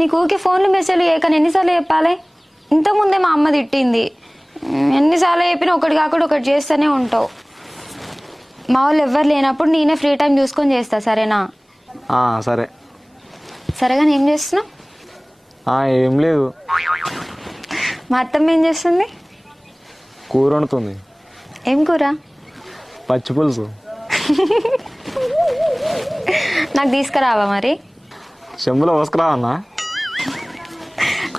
నీకు ఊరికే ఫోన్లు మెసేజ్లు చేయకని ఎన్నిసార్లు చెప్పాలి? ఇంతకుముందే మా అమ్మ తిట్టింది. ఎన్నిసార్లు చెప్పినా ఒకటి కాకుండా ఒకటి చేస్తూనే ఉంటావు. మా వాళ్ళు ఎవ్వరు లేనప్పుడు నేనే ఫ్రీ టైం చూసుకొని చేస్తా, సరేనా? సరే. సరేగా ఏం చేస్తున్నావు? ఏం లేదు. మా అత్తమ్మ ఏం చేస్తుంది? కూర వండుతుంది. ఏం కూర? పచ్చి పులుసు. నాకు తీసుకురావా మరి? చెంబులో పోసుకురావన్నా?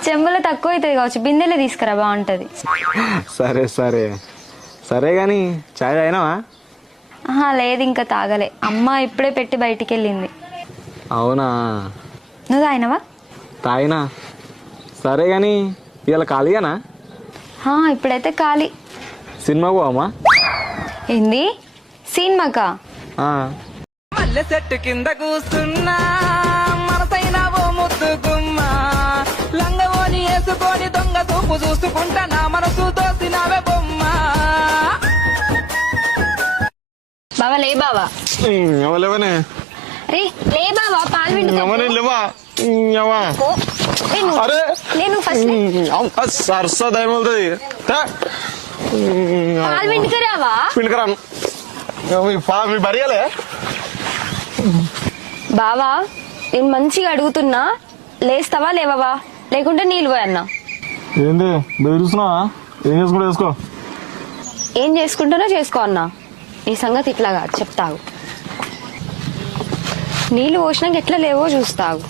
చెంబులో తక్కువ అవుతుంది కావచ్చు, బిందెలే తీసుకురా, బాగుంటుంది. సరే సరే సరే కానీ చాయ్ తాగినావా? లేదు, ఇంకా తాగలే. అమ్మ ఇప్పుడే పెట్టి బయటికి వెళ్ళింది. అవునా? నువ్వు తాగినావా? తాగినా. సరే కానీ ఇవాళ ఖాళీగానా? ఇప్పుడైతే ఖాళీ. సినిమాకు పోవమ్మా? ఏంది సినిమాకా? మల్లె చెట్టు కింద కూస్తున్నా మనసైన ఓ ముద్దుకుమ్మా లంగవోని వేసుకొని దొంగ చూపు చూసుకుంటా నా మనసు దోసినవే బొమ్మ. బావా లే బావా. ఎవలేవనే? రే లే బావా, పాలు లేవా? అరే నేను ఫస్ట్ సరసా దయమవుతుంది. పాలు వింటుకురావా? పిండికరాను మీ బరియాలే. బావా నేను మంచిగా అడుగుతున్నా, లేస్తావా లేవవా? లేకుంటే నీళ్ళు పోయన్నా. ఏంది బెదిరిస్తున్నావా? ఏం చేసుకుంటా చేసుకో. ఏం చేసుకుంటానో చేసుకో అన్నా. నీ సంగతి ఇట్లాగా చెప్తావు. నీళ్ళు పోసినాక ఎట్లా లేవో చూస్తావు.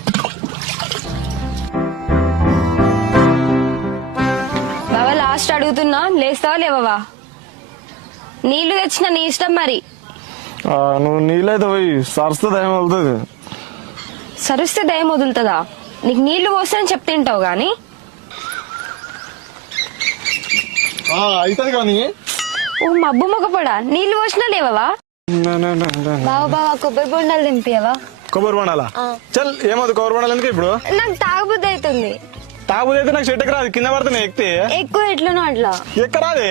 బావా లాస్ట్ అడుగుతున్నా, లేస్తావా లేవవా? నీళ్లు తెచ్చిన నీ ఇష్టం మరి. నువ్వు నీళ్ళైతే పోయి సరస్తా దయం వెళ్తుంది. సరిస్తే దయం వదులుతుందా? నీకు నీళ్లు పోస్తే చెప్తింటావు గాని. అవుతుంది కానీ ఓ మబ్బు మొగపడా, నీళ్లు పోసినా లేవవా? బావా బావా కొబ్బరి బొండాలు దింపియవా? కొబ్బరి బొండాలా? చల్ ఏమవుతుంది కొబ్బరి బొండాలు ఎందుకు ఇప్పుడు? నాకు తాగబుద్ధి అవుతుంది. తాగుబోతే అయితే నాకు చెట్టుకు రాదు, కింద పడితే ఎక్కితే ఎక్కువ ఎట్లనో అట్లా ఎక్కరాదే.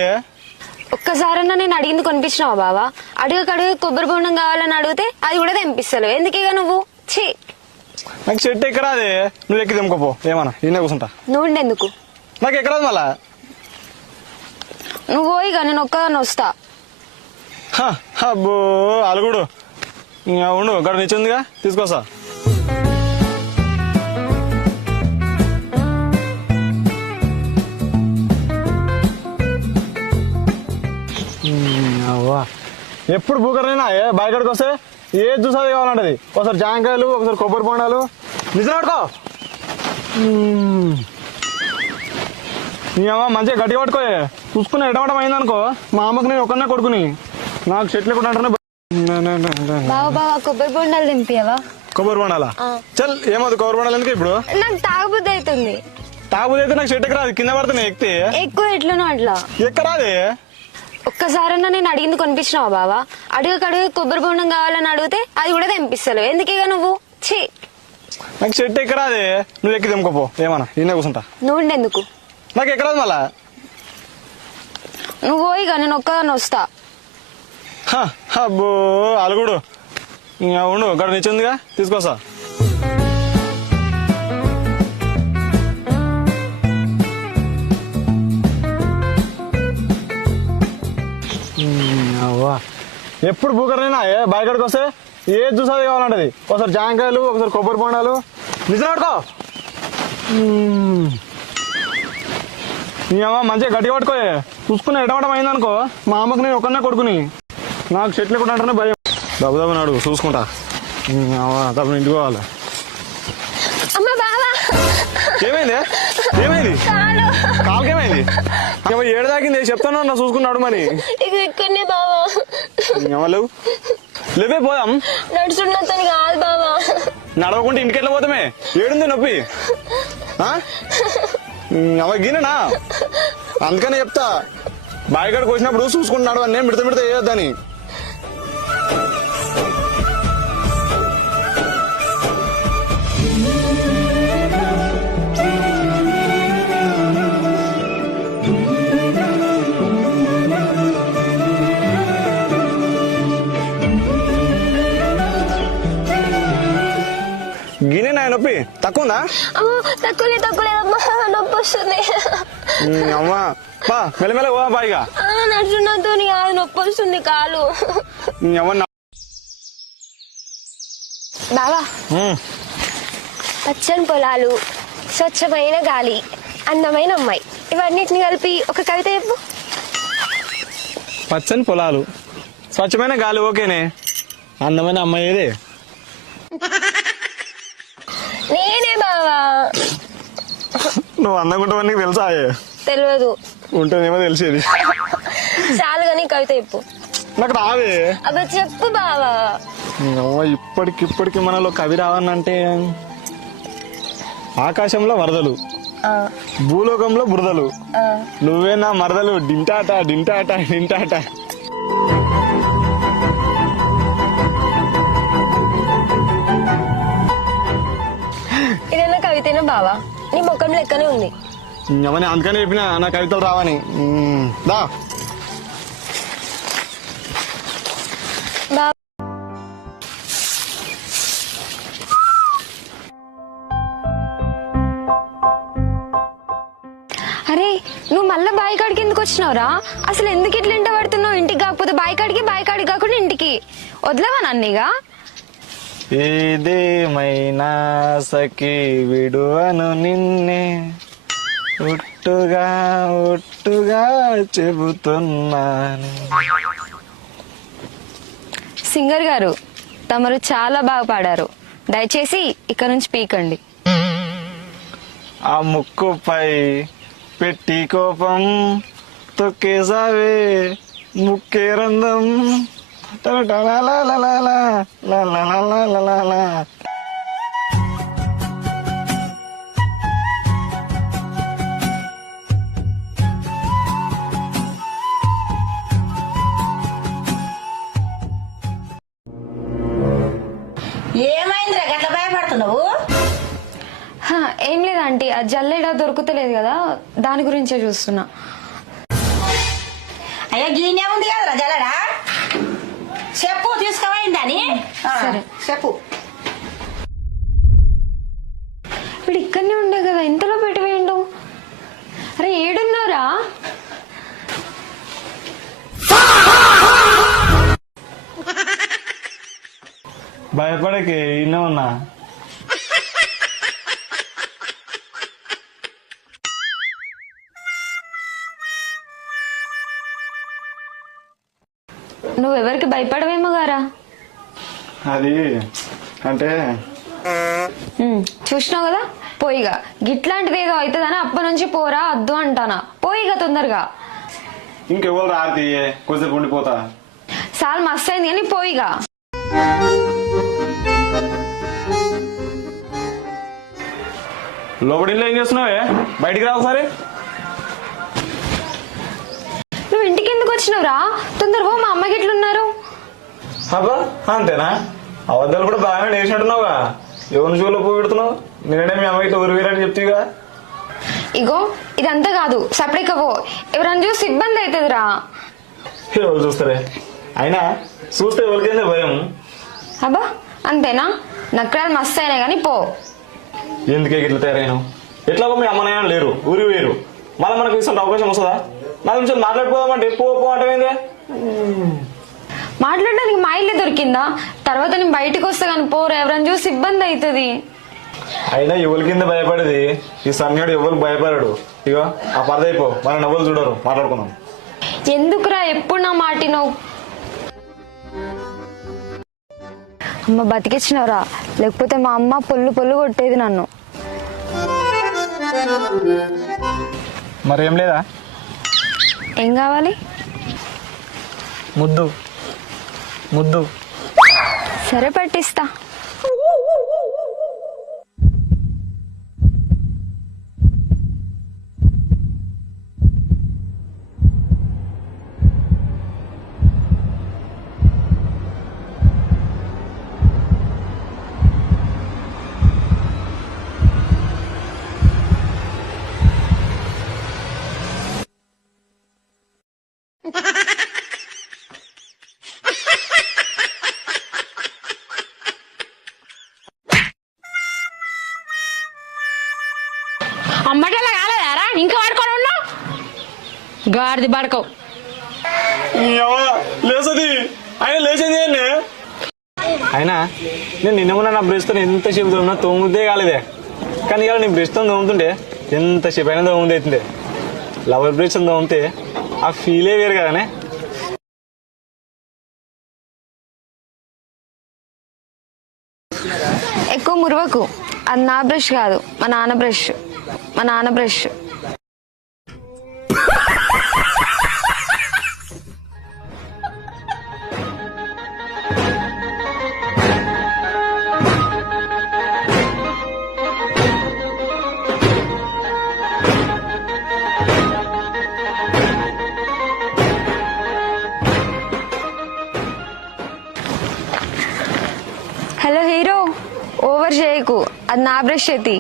ఒక్కసారన్నా నేను అడిగింది కొనిపించినావా బావా? అడుగు కొబ్బరి బొండం కావాలని అడిగితే అది కూడా తెంపిస్తలేవు. ఎందుకేగా నువ్వు? ఛీ, నాకు చెట్టు ఎక్కరాదే. నువ్వు ఎక్కి తెంపుకోపో. ఏమన్నా ఈయన కూర్చుంటా. నువ్వు ఉండేందుకు? నాకు ఎక్కరాదు మళ్ళా. నువ్వు పోయిగా, నేను ఒక్కదాన్ని వస్తా. అబ్బో అలుగుడు. ఉండు గడ నిచ్చిందిగా, తీసుకొస్తా. ఎప్పుడు బూకరైనా బాయికాడికి వస్తే ఏ జ్యూస్ అది కావాలంటది. ఒకసారి జాంకాయలు, ఒకసారి కొబ్బరి బొండాలు. నిజం పట్టుకో. మంచిగా గట్టి పట్టుకో. చూసుకుని ఎడమటం అయిందనుకో, మా అమ్మకు నేను ఒక్కనే కొడుకుని. నాకు చెట్లు కూడా అంటానే. బావా బావా కొబ్బరి బొండాలు దింపియవా? కొబ్బరి బొండాలా? చల్ ఏమవుతుంది కొబ్బరి బొండాలు ఎందుకు ఇప్పుడు? నాకు తాగబుద్ధి అవుతుంది. తాగుబోతే అయితే నాకు చెట్టుకు రాదు, కింద పడితే ఎక్కితే ఎక్కువ ఎట్లనో అట్లా. ఎక్కరాదే. ఒక్కసారన్నా నేను అడిగింది కొనిపించినావా బావా? అడుగు కొబ్బరి బొండం కావాలని అడిగితే అది కూడా తెంపిస్తలేవు. ఎందుకేగా నువ్వు? ఛీ, నాకు చెట్టు ఎక్కరాదే. నువ్వు ఎక్కి తెంపుకోపో. ఏమన్నా ఈయన కూర్చుంటా. నువ్వు ఉండేందుకు? నాకు ఎక్కరాదు మళ్ళా. నువ్వు పోయిగా, నేను ఒక్కదాన్ని వస్తా. అబ్బో అలుగుడు. ఉండు గడ నిచ్చిందిగా, తీసుకొస్తా. ఎప్పుడు బూకరైనా బాయికాడికి వస్తే ఏ జ్యూస్ అది కావాలంటది. ఒకసారి జాంకాయలు, ఒకసారి కొబ్బరి బొండాలు. నిజం పట్టుకో. మంచిగా గట్టి పట్టుకో. చూసుకుని ఎడమటం అయిందనుకో, మా అమ్మకు నేను ఒక్కనే కొడుకుని. నాకు చెట్లు కూడా అంటానే భయం. దబ్బు నాడు చూసుకుంటా. తప్ప ఇంటికి పోవాలి. ఏమైంది? ఏమైంది? కాలుకేమైంది? ఏడు దాకింది చెప్తాను నా చూసుకున్నాడు మరి. లేవు లేవే పోదాం. నడుచున్నతని కాదు బావా. నడవకుంటే ఇంటికి ఎట్లా పోతామే? ఏడుంది నొప్పి? గినా అందుకని చెప్తా, బాయికాడికి వచ్చినప్పుడు చూసుకుంటున్నాడు అని. నేను మిడత మిడత వేయొద్దని. గిన్నె నొప్పి తక్కువ ఉందా? తక్కువలేదమ్మా, నొప్పి వస్తుంది. అమ్మా బా మెల్లమెల్ల పోవా బాయిగా. నడుచున్నతో నొప్పి వస్తుంది కాలు. బావా, పచ్చని పొలాలు, స్వచ్ఛమైన గాలి, అందమైన అమ్మాయి, ఇవన్నిటిని కలిపి ఒక కవిత చెప్పు. పచ్చని పొలాలు, స్వచ్ఛమైన గాలి ఓకేనే, అందమైన అమ్మాయి ఏదే? నేనే బావా. నువ్వు అందకుంటావని నీకు తెలుసా? తెలియదు. ఉంటేనేమో తెలిసేది. చాలు కానీ కవిత చెప్పు. నాకు రావే. అబ్బా చెప్పు బావా. ఇప్పటికిప్పటికి మనలో కవి రావనంటే ఆకాశంలో వరదలు, భూలోకంలో బురదలు, నువ్వేనా మరదలు, డింటాట డింటాట డింటాట. ఇదన్నా కవితేనా బావా? నీ ముఖం లెక్కనే ఉంది. అవన్నీ అందుకనే చెప్పిన నా కవితలు రావని. దా అరే నువ్వు మళ్ళా బాయి కాడికి ఎందుకు వచ్చినావురా? అసలు ఎందుకు ఇట్లా ఇంట పడుతున్నావు? ఇంటికి కాకపోతే బాయి కాడికి కాకుండా ఇంటికి వదిలేవా నన్నిగా? ఏదేమైనా సఖి విడువను నిన్నే, ఒట్టుగా ఒట్టుగా చెబుతున్నాను. సింగర్ గారు, తమరు చాలా బాగా పాడారు. దయచేసి ఇక్కడ నుంచి పీకండి. ఆ ముక్కుపై పెట్టి కోపం తొక్కేసావే ముక్కే రంధం. ఏమైందిరా గట్ల భయపడుతున్నావు? ఏం లేదు ఆంటీ, ఆ జల్లెడ దొరుకుతలేదు కదా, దాని గురించే చూస్తున్నా. అయ్యో గీనే ఉంది కదరా జల్లడా, చెప్పు తీసుకోమైందని. సరే. చెప్పు. ఇప్పుడు ఇక్కడనే ఉండే కదా, ఇంతలో పెట్టివేయండు. అరే ఏడున్నారా? భయపడకే, ఇన్నే ఉన్నా. నువ్వెవరికి భయపడవేమో గారా? అది అంటే చూసినావు కదా, పోయిగా గిట్లాంటిది ఏదో అవుతుందని అప్పటి నుంచి పోరా వద్దు అంటానా. పోయిగా తొందరగా. ఇంకెవరు రాతి కొద్దిసేపు ఉండిపోతా. సాల్ మస్తు అయింది కానీ పోయిగా. లోపడిలో ఏం చేస్తున్నావే? బయటికి రా ఒకసారి. నువ్వు ఇంటికి ఎందుకు వచ్చినావురా? తొందరగా మా అమ్మకి ఎట్లున్నారు? అబ్బా అంతేనా? అబద్ధాలు కూడా బాగా నేర్చినట్టున్నావుగా. ఎవరిని చూలో పువ్వు పెడుతున్నావు? నేనే మీ అమ్మకి ఊరు వీరని చెప్తీగా. ఇగో ఇదంతా కాదు, సపరేట్గా పో. ఎవరైనా చూసి ఇబ్బంది అవుతుందిరా. ఎవరు చూస్తారే? అయినా చూస్తే ఎవరికైనా భయం. అబ్బా అంతేనా? నక్కరాలు మస్తు అయినాయి కానీ పో. ఎందుకే ఇట్లా తయారైనా? ఎట్లాగో మీ అమ్మనైనా లేరు, ఊరి వేరు. మళ్ళీ మనకు ఇస్తుంటే అవకాశం వస్తుందా? నా నిమిషం మాట్లాడిపోదామంటే పో అంటే మాట్లాడడానికి మా ఇల్లే దొరికిందా? తర్వాత నేను బయటకు వస్తా కానీ పోరా, ఎవరైనా చూసి ఇబ్బంది అవుతుంది. అయినా ఎవరి కింద భయపడేది? ఈ సంఘాడు ఎవరు భయపడాడు. ఇగో ఆ పరదైపో, మన నవ్వులు చూడరు. మాట్లాడుకున్నాం. ఎందుకురా ఎప్పుడు నా మాటినవు? అమ్మ బతికిచ్చినవరా, లేకపోతే మా అమ్మ పొల్లు పొల్లు కొట్టేది నన్ను. మరేం లేదా? ఏం కావాలి? ముద్దు ముద్దు. సరే పట్టిస్తా. అమ్మటలా కాలేదారా ఇంకా వాడుకొని ఉన్నావు గాడిది పడకవు లేసది ఆయన లేచింది అండి. అయినా నేను నిన్న మొన్న నా బ్రష్తో ఎంతసేపు తోమినా తోముద్దే కాలేదే. కానీ ఇవాళ నేను బ్రష్తో తోముతుంటే ఎంతసేపు అయినా తోముద్ది అవుతుంది. లవర్ బ్రష్ తోమితే ఆ ఫీలే వేరు కదనే. ఎక్కువ మురవకు, అది నా బ్రష్ కాదు, మా నాన్న బ్రష్. మా నాన్న బ్రష్. హలో హీరో, ఓవర్ చేయకు, అది నా బ్రష్ ఎత్తి.